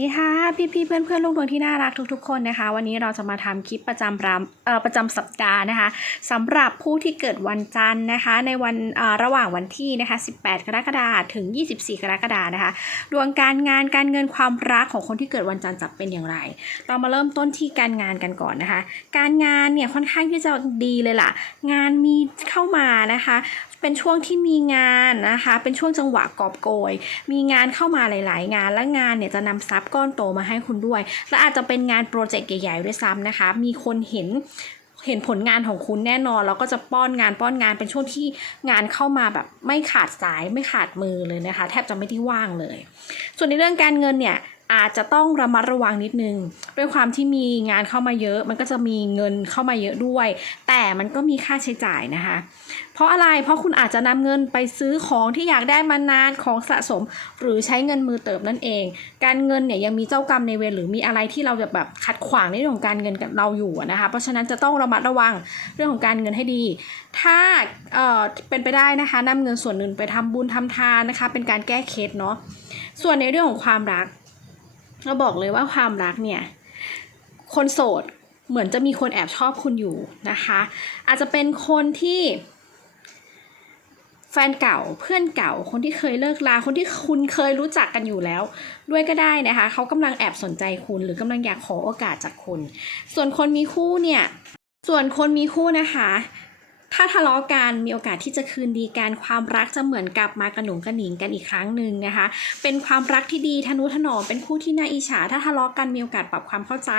ดีค่ะพี่ๆเพื่อนๆลูกดวงที่น่ารักทุกๆคนนะคะ วันนี้เราจะมาทำคลิปประจำรำเอ่อประจำสัปดาห์นะคะสำหรับผู้ที่เกิดวันจันทร์นะคะ ในวันเอ่อระหว่างวันที่นะคะ 18 กรกฎาคมถึง 24 กรกฎาคมนะคะดวงการงานการเงินความรักของคนที่เกิดวันจันทร์จะเป็นอย่างไร เรามาเริ่มต้นที่การงานกันก่อนนะคะ การงานเนี่ยค่อนข้างที่จะดีเลยล่ะ งานมีเข้ามานะคะ เป็นช่วงที่มีงานนะคะ เป็นช่วงจังหวะกอบโกย มีงานเข้ามาหลาย ๆ งานและงานเนี่ยจะนำทรัพย์ก้อนโตมาให้คุณด้วย และอาจจะเป็นงานโปรเจกต์ใหญ่ ๆ ด้วยซ้ำนะคะ มีคนเห็นเห็นผลงานของคุณแน่นอนแล้วก็จะป้อนงานป้อนงานเป็นช่วงที่งานเข้ามาแบบไม่ขาดสายไม่ขาดมือเลยนะคะ แทบจะไม่ได้ว่างเลย ส่วนในเรื่องการเงินเนี่ย อาจจะต้องระมัดระวังนิดนึง ด้วยความที่มีงานเข้ามาเยอะ มันก็จะมีเงินเข้ามาเยอะด้วย แต่มันก็มีค่าใช้จ่ายนะคะ เพราะอะไรเพราะคุณอาจจะนำเงินไปซื้อของที่อยากได้มานานของสะสม หรือใช้เงินมือเติบนั่นเอง การเงินเนี่ยยังมีเจ้ากรรมในเวรหรือมีอะไรที่เราจะแบบขัดขวางในเรื่องของการเงินกับเราอยู่นะคะ เพราะฉะนั้นจะต้องระมัดระวังเรื่องของการเงินให้ดี ถ้าเอ่อเป็นไปได้นะคะนำเงินส่วนหนึ่งไปทำบุญทำทานนะคะ เป็นการแก้เคล็ดเนาะส่วนในเรื่องของความรัก เราบอกเลยว่าความรักเนี่ย คนโสดเหมือนจะมีคนแอบชอบคุณอยู่นะคะ อาจจะเป็นคนที่แฟนเก่าเพื่อนเก่าคนที่เคยเลิกลาคนที่คุณเคยรู้จักกันอยู่แล้ว ด้วยก็ได้นะคะเขากำลังแอบสนใจคุณหรือกำลังอยากขอโอกาสจากคุณ ส่วนคนมีคู่เนี่ย ส่วนคนมีคู่นะคะ ถ้าทะเลาะกันมีโอกาสที่จะคืนดีกันความรักจะเหมือนกลับมากระหนุงกระหนิงกันอีกครั้งหนึ่งนะคะ เป็นความรักที่ดีทนุถนอมเป็นคู่ที่น่าอิจฉาถ้าทะเลาะกันมีโอกาสปรับความเข้าใจ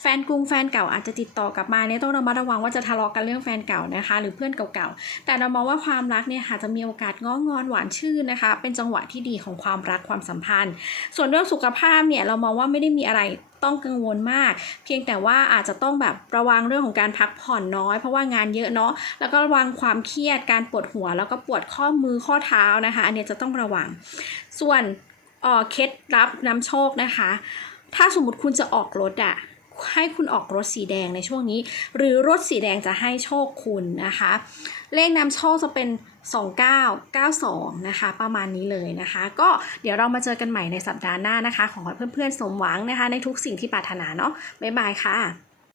แฟนกรุงแฟนเก่าอาจจะติดต่อกลับมาเนี่ยต้องระมัดระวังว่าจะทะเลาะกันเรื่องแฟนเก่านะคะ หรือเพื่อนเก่าๆแต่เรามองว่าความรักเนี่ยค่ะจะมีโอกาสง้องอนหวานชื่นนะคะ เป็นจังหวะที่ดีของความรักความสัมพันธ์ ส่วนเรื่องสุขภาพเนี่ยเรามองว่าไม่ได้มีอะไรต้องกังวลมาก เพียงแต่ว่าอาจจะต้องแบบระวังเรื่องของการพักผ่อนน้อย เพราะว่างานเยอะเนาะแล้วก็ระวังความเครียดการปวดหัว แล้วก็ปวดข้อมือข้อเท้านะคะ อันนี้จะต้องระวัง ส่วนเอ่อเคล็ดลับนำโชคนะคะ ถ้าสมมติคุณจะออกรถอะ ให้คุณออกรถสีแดงในช่วงนี้ หรือรถสีแดงจะให้โชคคุณนะคะ เลขนำโชคจะเป็น 2992 นะคะ ประมาณนี้เลยนะคะ ก็เดี๋ยวเรามาเจอกันใหม่ในสัปดาห์หน้านะคะ ของเพื่อนๆสมหวังนะคะ ในทุกสิ่งที่ปรารถนาเนาะบ๊ายบายค่ะ